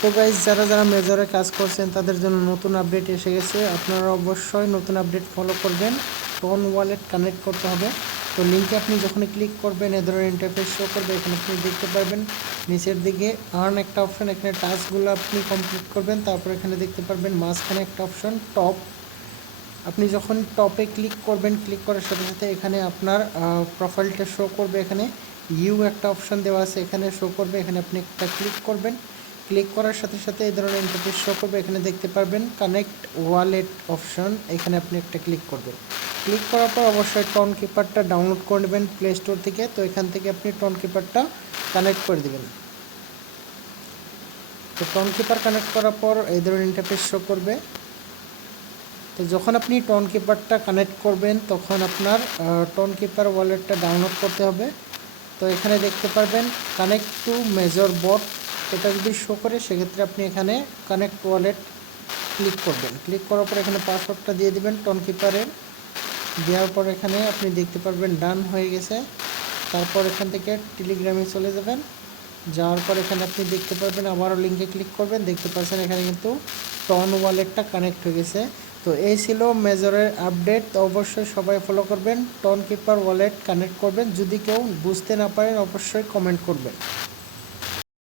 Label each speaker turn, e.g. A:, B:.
A: তো গাইজ যারা যারা মেজরে কাজ করছেন, তাদের জন্য নতুন আপডেট এসে গেছে। আপনারা অবশ্যই নতুন আপডেট ফলো করবেন। টোন ওয়ালেট কানেক্ট করতে হবে। তো লিঙ্কে আপনি যখন ক্লিক করবেন এ ধরনের ইন্টারফেস শো করবে, এখানে আপনি দেখতে পারবেন। নিচের দিকে আর্ন একটা অপশন এখানে টাস্কগুলো আপনি কমপ্লিট করবেন। তারপর এখানে দেখতে পারবেন মাঝখানে একটা অপশন টপ আপনি যখন টপে ক্লিক করবেন ক্লিক করার সাথে সাথে এখানে আপনার প্রোফাইলটা শো করবে এখানে। ইউ একটা অপশন দেওয়া আছে, এখানে শো করবে। এখানে আপনি একটা ক্লিক করবেন। ক্লিক করার সাথে সাথে এই ধরনের ইন্টারফেস শো করবে, এখানে দেখতে পারবেন কানেক্ট ওয়ালেট অপশন এখানে আপনি একটা ক্লিক করবেন। ক্লিক করার পর অবশ্যই টন কিপারটা ডাউনলোড করে নেবেন প্লে স্টোর থেকে, তো এখান থেকে আপনি টন কিপারটা কানেক্ট করে দেবেন। তো টন কিপার কানেক্ট করার পর এই ধরনের ইন্টারফেস শো করবে। তো যখন আপনি টন কিপারটা কানেক্ট করবেন, তখন আপনার টন কিপার ওয়ালেটটা ডাউনলোড করতে হবে। তো এখানে দেখতে পারবেন কানেক্ট টু মেজর বট এটা যদি শো করে, সেক্ষেত্রে আপনি এখানে কানেক্ট ওয়ালেট ক্লিক করবেন। ক্লিক করার পর এখানে পাসওয়ার্ডটা দিয়ে দিবেন টন কিপারের দেওয়ার পর এখানে আপনি দেখতে পারবেন ডান হয়ে গেছে। তারপর এখান থেকে টেলিগ্রামে চলে যাবেন। যাওয়ার পর এখানে আপনি দেখতে পারবেন আবারও লিঙ্কে ক্লিক করবেন। দেখতে পাচ্ছেন এখানে কিন্তু টন ওয়ালেটটা কানেক্ট হয়ে গেছে। তো এই ছিল মেজরের আপডেট তো অবশ্যই সবাই ফলো করবেন। টন কিপার ওয়ালেট কানেক্ট করবেন। যদি কেউ বুঝতে না পারেন, অবশ্যই কমেন্ট করবেন।